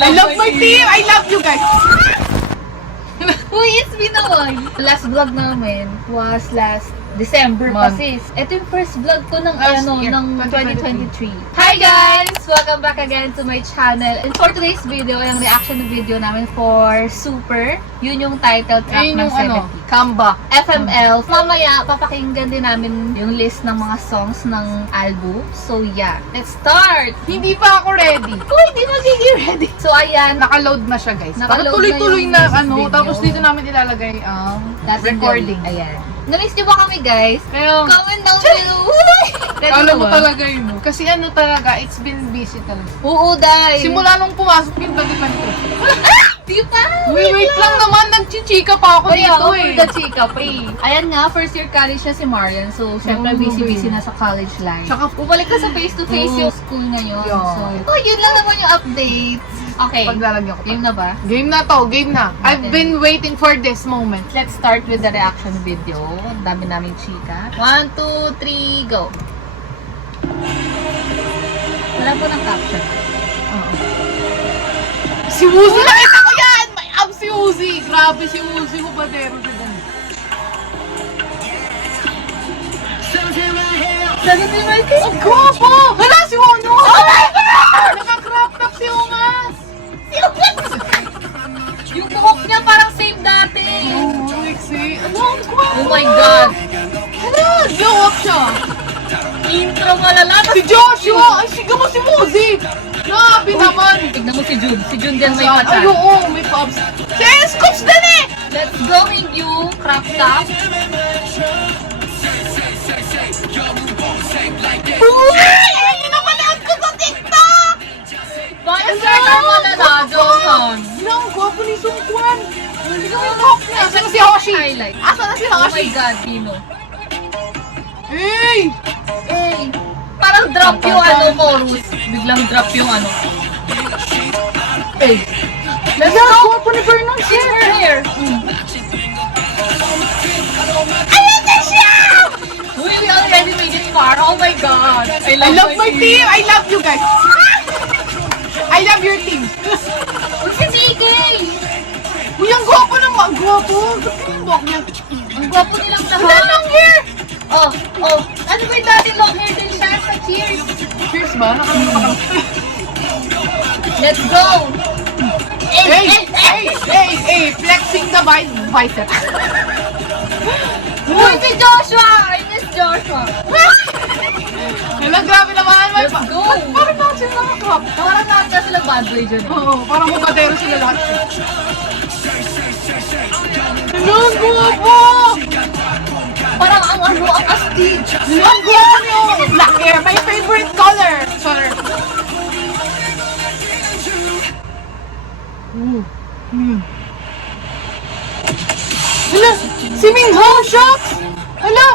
I love my team! I love you guys! Uy, it's been a while. Last vlog namin was last December pa Month. sis. Ito yung first vlog ko ng Last year, ng 2023. 2023. Hi guys! Welcome back again to my channel. And for today's video, yung reaction video namin for Super. Yun yung title track Ayun ng yung 70. comeback. FML. Mamaya, papakinggan din namin yung list ng mga songs ng album. So yeah, let's start! Hindi pa ako ready. Uy, di magiging ready. So ayan, Naka-load na siya guys. Para Naka-load tuloy-tuloy na na, yung music video. tapos dito namin ilalagay ang recording. Ayan. Na-miss nyo ba kami guys? Kaya, Comment down below. Ready alam na mo ba? talaga yun. Kasi ano talaga, it's been busy talaga. Oo, dahil. Simula nung pumasok yung balikan ko. Di pa. Wait lang naman, nagchichika pa ako Kaya dito ako eh. the chika pa eh. Ayan nga, first year college na si Marian. So, syempre Oo, busy-busy eh. na sa college life. Tsaka, Bumalik na sa face-to-face Oo. yung school ngayon. Yeah. So, yun lang naman yung updates. Okay. paglalagyan ko pa. Game na ba? Game na to, game na. I've been waiting for this moment. Let's start with the reaction video. Ang dami naming chika. 1, 2, 3, go! Wala po ng caption. Si Woozy, nakita ko yan! May abs si Woozy! Grabe si Woozy, hubadero siya dyan. Sabi ni Michael. Ang gwapo! Hala, si Wono! Oh my God! Naka-crop top si Umas! Yung buhok niya parang same dati. Oh, Lexi. Ano, ang gwapo! Oh my God. Hala, glow up siya! Intro malala. Si Joshua! Ay, siga mo si Woozy! Grabe naman! Tignan mo si Jun. Si Jun din may Ay, patan. oo, may pops. Si Scoops din eh! Let's go in you, crop top. Uy! Ay, napanood ko sa TikTok! Bakit sir malala, Johan? Ang gwapo ni Sung Kwan! Hindi ko may talk niya. Asan na si Hoshi? Highlight. Asan na si Oh my Hoshi? God, Pino. Hey! Eh, parang drop yung chorus. Biglang drop yung Hey! Let's go! Gwapo ni Vernon She's her hair. Ayan na siya! Uy, we already made it far. Oh my God. I love my team! I love you guys! I love your team! Uy, si DK! Uy, ang gwapo naman! Ang gwapo! Ang gwapo niya! Ang gwapo nilang Wala lahat. lang hair! Oh. Ano ba yung dati long hair din siya sa Cheers? Cheers ba? Nakalimutan ka. Let's go! Hey! Flexing the bicep. Uy, si Joshua! I miss Joshua. Hala, grabe naman. Let's go! Parang naman sila nakakrop. Parang lahat na sila bad boy dyan eh. Oo, parang hukadero sila lahat. Hala, ang gwapo! Parang ang astig. Ang gwapo niyo! Black hair, my favorite color! Sorry. Hala, si Minho, shucks! Hala!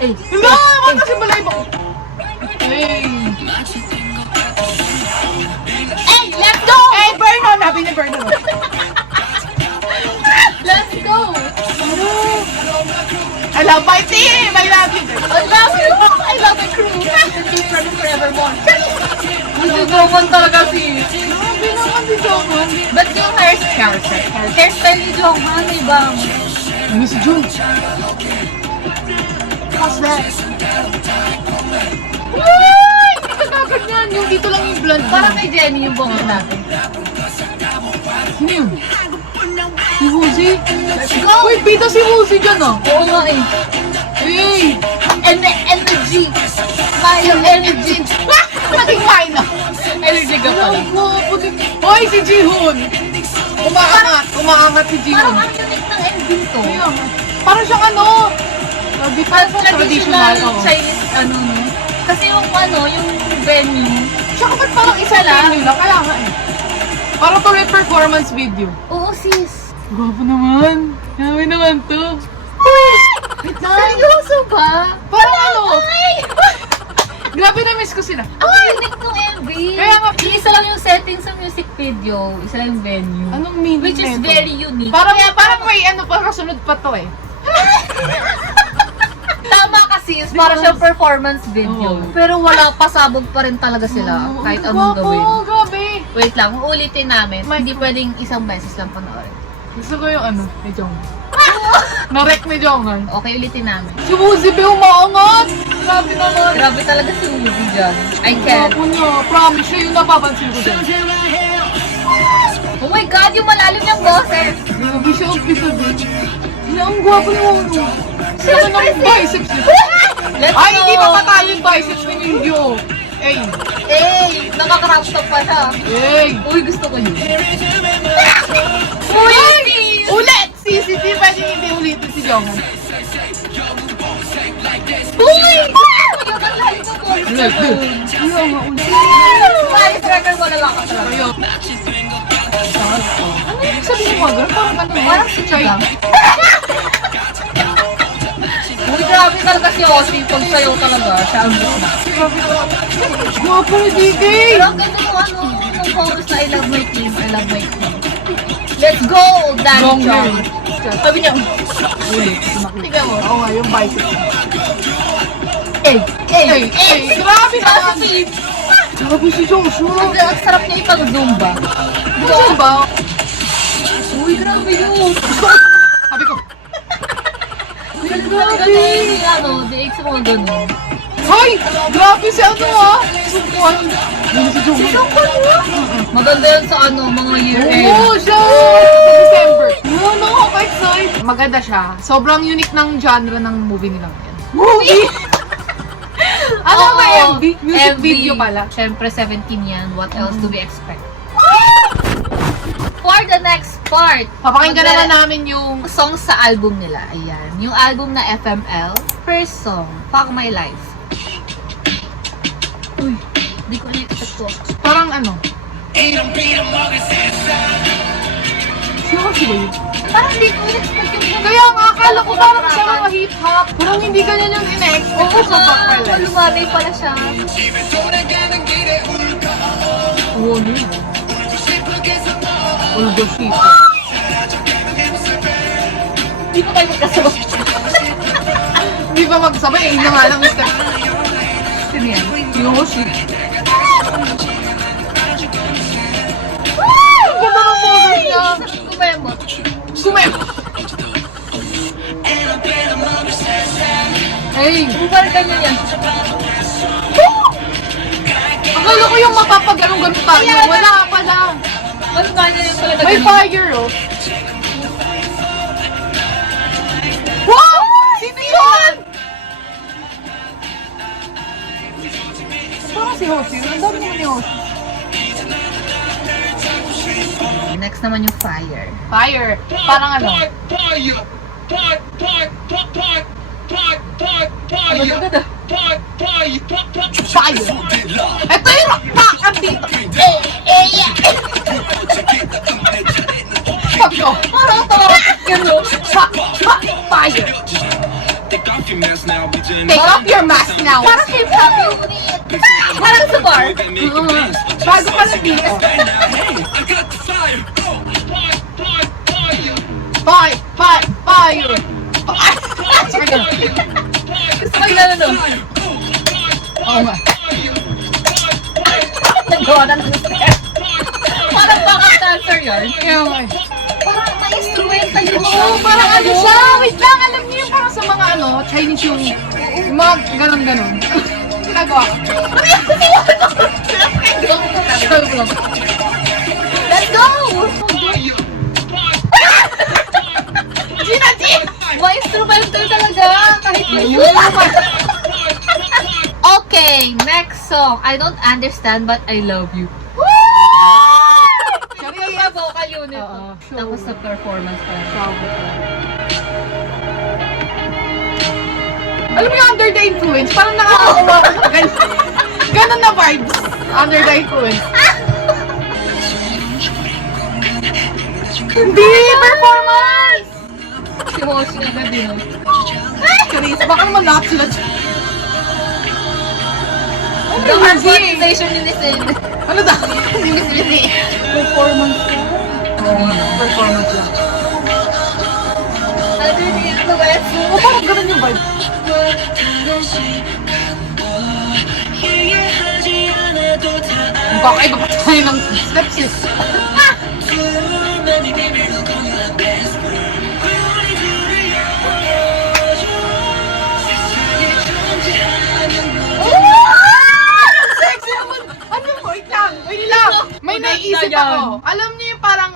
Eh, Hala, wala kasi balay ba? Hey! let's go! Hey, Vernon! Habi ni Vernon. Let's go! I love my team! I love you! I love you! I love the crew! The team forever forevermore. Hindi Johan talaga si... Grabe naman si Johan. Ba't yung hairstyle ni Johan, ibang... Ano si Jun? How's that? Uy! Hindi ka ganyan. Yung dito lang yung blonde. Parang kay Jenny yung buhok natin. Sino yun? Si Woozy? Let's go! Uy, bida si Woozy dyan ah. Oo nga eh. Hey! And the energy! My energy! Naging wine na. Energy ka pala. Hoy, si Jihoon! Umaangat si Parang Jihoon. ang unique ng ending to. Ayun. Parang siyang ano, Traditional oo. Chinese no? Kasi yung venue. Tsaka ba't parang isa lang yun lang? Kaya nga eh. Parang to performance video. Oo sis. Gwapo naman. Grabe naman to. Seryoso ba? Parang ano? Ay! Grabe na miss ko sila. Ang unique ng MV. Kaya nga- Isa lang yung setting sa music video. Isa lang yung venue. Anong meaning Which is nito? very unique. Parang may ano pa, kasunod pa to eh. Tama kasi, para siyang performance video. Oo. Pero wala, pasabog pa rin talaga sila. Kahit anong gawin. Oo, grabe. Wait lang, uulitin namin. Hindi pwedeng isang beses lang panoorin. Gusto ko yung ano, ni Jong. Na-wreck ni Jong. Okay, ulitin namin. Si Uzi ba umaangat? Grabe naman. Grabe talaga si Uzi dyan. I can't. Ako niya. Promise, siya yung napapansin ko dyan. Oh my God, yung malalim niyang boses. Grabe siya umpisa dun. Ang gwapo ni Wano. Siya Siyempre ng biceps niya. Let's Ay, go. hindi mapatay yung biceps ni Mingyo. Ey. Hey, nakakrap top pa siya. Ey. Uy, gusto ko yun. Uy! Ulit! CCT, pwede hindi ulitin si Jonghan. Uy! Yung ang lalim ng boses. Ulit. Ayaw nga ulit. Maris record mo na lang ka talaga. Ayaw. Ano yung sabi mo, Magar? Parang ano? Parang si Chang. Uy, grabe talaga si Ozzy. Pag sayaw talaga, siya ang gusto na. Gwapo ni DK! Pero ang ganda ng ano, yung chorus na I love my team, I love my team. Let's go, Daddy Long John. hair. Sabi niya, Ulit. tignan mo. Oo nga, yung biceps. Ey, Ey, ey, grabe Sa naman. team. Grabe si Joshua. Ang sarap niya ipag-zumba. Ano ba? Uy, grabe yun. Sabi ko, Grabe. Ano, DX mo ganun. hoy! Grabe si ano ah! Sungkuhan. Ano si Joshua? Maganda yan sa ano, mga year-end. Oo, siya! December. Oo, nakaka-excite. Maganda siya. Sobrang unique ng genre ng movie nila yan. Movie? Ano Oo, ba MV? Music MV. video pala. Siyempre, 17 yan. What else do we expect? For the next part, Papakinggan magla- naman namin yung... song sa album nila. Ayan. Yung album na FML. First song, Fuck My Life. Uy, di ko na-expect ko. Parang ano? Sino kasi ba yun? Parang di ko na-expect yung Kaya nga, akala ko parang siya mga hip-hop. Parang hindi ganyan yung in-expect Oo ko sa Fuck My nga, Life. lumaday pala siya. Oo, ano yun? Ulgo shit. Hindi ko kayo magkasabot. Hindi ba magsabay? Eh, na nga lang yung step. Sino yan? Yung shit. Ang ganda ng boses niya. Kumemot. Kumem! Hey! Parang ganyan yan. Akala ko yung mapapagalong-galong tayo. Wala pala. Mas kanya yung pala May fire, oh. Wow! Sino yun? Parang si Hoshi. Ang dami naman ni Hoshi. Next naman yung Fire. Fire. Parang ano? Fire. Ito yung rockpakan dito. Sabi ko, Parang parang gano'n. fire. Take off your mask now, be Take off your mask now. Parang hip-hop yung parang sa bar. Bago ka lang dito. I got the fire. Fire. Fire. Fire. Sorry, God. Gusto ko yung nanonood. Oo nga. Nagawa na ng step. Parang backup dancer yun. Kaya nga. Parang may instrumental yun. Oo, parang ano siya. Wait lang, alam niyo yung parang sa mga ano, Chinese yung mga ganon-ganon. Ginagawa ko. Let's go! Gina, Gina! May instrumental talaga. Kahit yun. Okay, next song. I don't understand but I love you. Siyempre pa vocal unit. Oo. Tapos sa performance pa. Alam mo yung Under the Influence, parang nakakakuha ko ng ganon na vibes. Under the Influence. Hindi! Performance! Si Hoshi agad din. Charis, baka naman lahat sila. The harmonization ni Nisin. Ano daw? Hindi. Performance ko. Oo nga, performance lang. Ano din yung duet? Oo, parang ganon yung vibes. Magkakaiba pa tayo ng steps eh. Sexy naman! Ano mo? Wait lang! Wait lang! May naisip ako. Alam niyo yung parang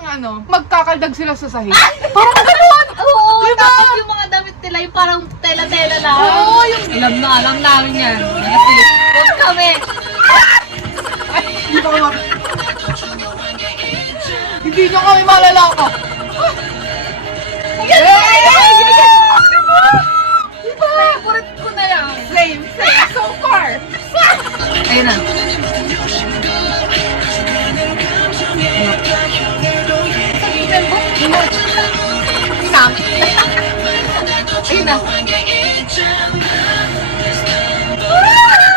magkakaldag sila sa sahig. Parang gano'n! Oo, Diba? tapos yung mga damit nila, yung parang tela-tela lang. Oo, yung... Alam namin yan. Kasi, huwag kami. Hindi ko kami... Hindi nyo kami malalaka. Favorite ko na yan. Same. So far. Ayun na. Sabihin mo? Inang. Ayun na.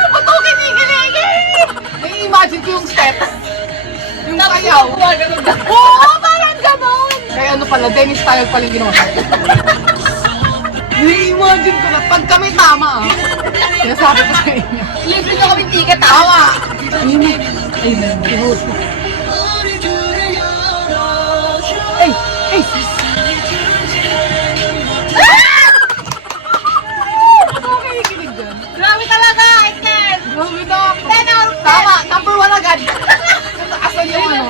Ba't ako kinikiligin? Nai-imagine ko yung steps. Yung Tapos sayaw. yung ganun na. Oo, parang ganon. Kaya ano pala, Dennis style pala yung ginawa. Nai-imagine ko na, pag kami tama sinasabi ko sa inyo. Libre nyo kami ticket ah. Tama! Ayun na. Ay! Ay! Ako kinikilig dyan. Grabe talaga, I can't. Grabe na ako. 10 out of 10. Tama, number 1 agad. Asan yung ano?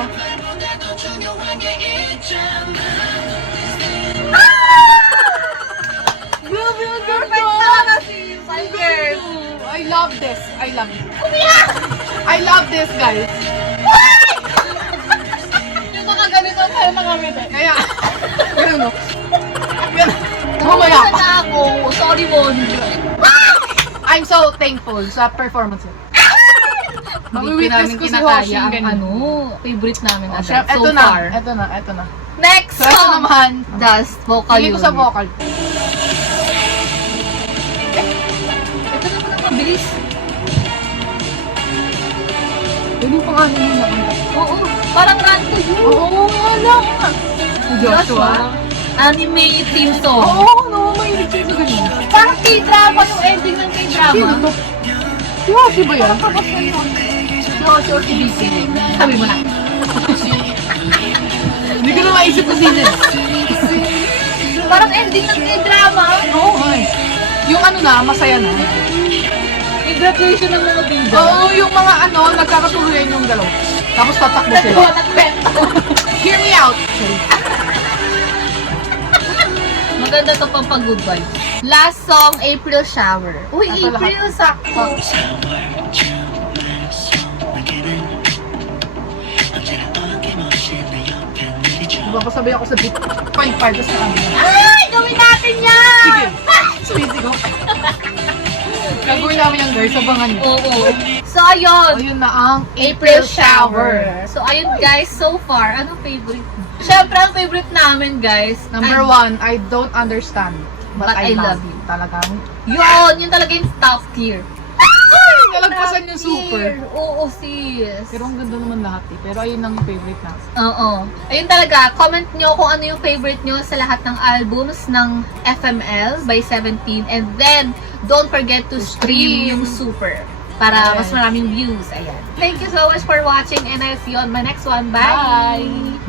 Grabe ang Perfect talaga si Tiger. I love this. I love it. I love this, guys. Yung mga ganito tayo mga mete. Kaya, ganun no. Ganun. Mamaya Umuusan pa. na ako. Sorry, Mon. I'm so thankful sa performance. Hindi namin Mami-witness ko si kinakaya Hoshi, ang ganun. favorite namin Oh, agad so eto na, far. eto na. Next So, ito song. naman. Dust vocal Pili ko sa unit. vocal. Ito naman ang mabilis. Yun yung pangalan nila. Oo, parang run to you. Oo, alam. Joshua. Anime theme song. Oo, no, mahilig siya sa ganun. Parang K-drama yung ending ng Sino K-drama. to? Si Hoshi ba yan? Si Hoshi or si BC. Sabi mo na. Hindi ko na maisip kung sino. Parang ending ng K-drama. Oo, ay. Yung ano na, masaya na. Yung graduation ng mga bida. Oo, yung mga nagkakatuluyan yung dalaw. Tapos tatakbo sila. Nagkawa nagkwento. Hear me out. Maganda to pang pag-good vibes. Last song, April Shower. Uy, Ito lahat. April, sakto. Diba pasabay ako sa beat 0.5 tapos na ano. Ay, gawin natin yan! Sige. Sumisigaw. Gagawin namin yung guys, abangan nyo. Oo. So, ayun. Ayun na ang April Shower. So, ayun guys, so far, anong favorite mo? Siyempre, ang favorite namin guys. Number 1, I don't understand. But I love you. Talagang. Yun talaga yung top tier. Nalagpasan yung super. Oo, sis. Pero ang ganda naman lahat eh. Pero ayun ang favorite na. Oo. Ayun talaga, comment nyo kung ano yung favorite nyo sa lahat ng albums ng FML by 17. And then, don't forget to stream yung super para mas maraming views. Ayan. Thank you so much for watching and I'll see you on my next one. Bye! Bye!